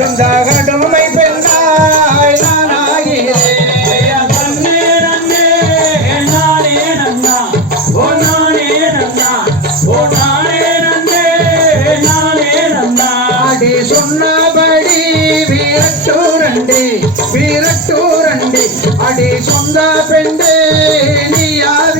சொந்தகடுமை பெண்ணாய் நானாகிறேன் தன்னே நன்னே நானே நன்னா ஓ நானே நன்னா ஓ நானே நன்னே நானே நன்னா அடி சொன்னாப రండి వీరట్టు రండి అడి సొంద పెండే నీ ఆది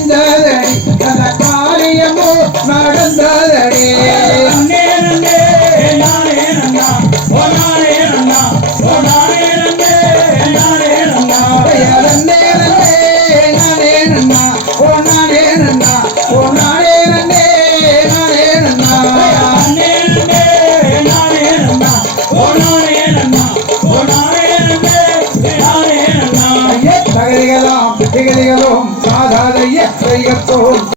and then அகலிகளாம் திகழிகளும் சாதாதைய செய்யத்தோம்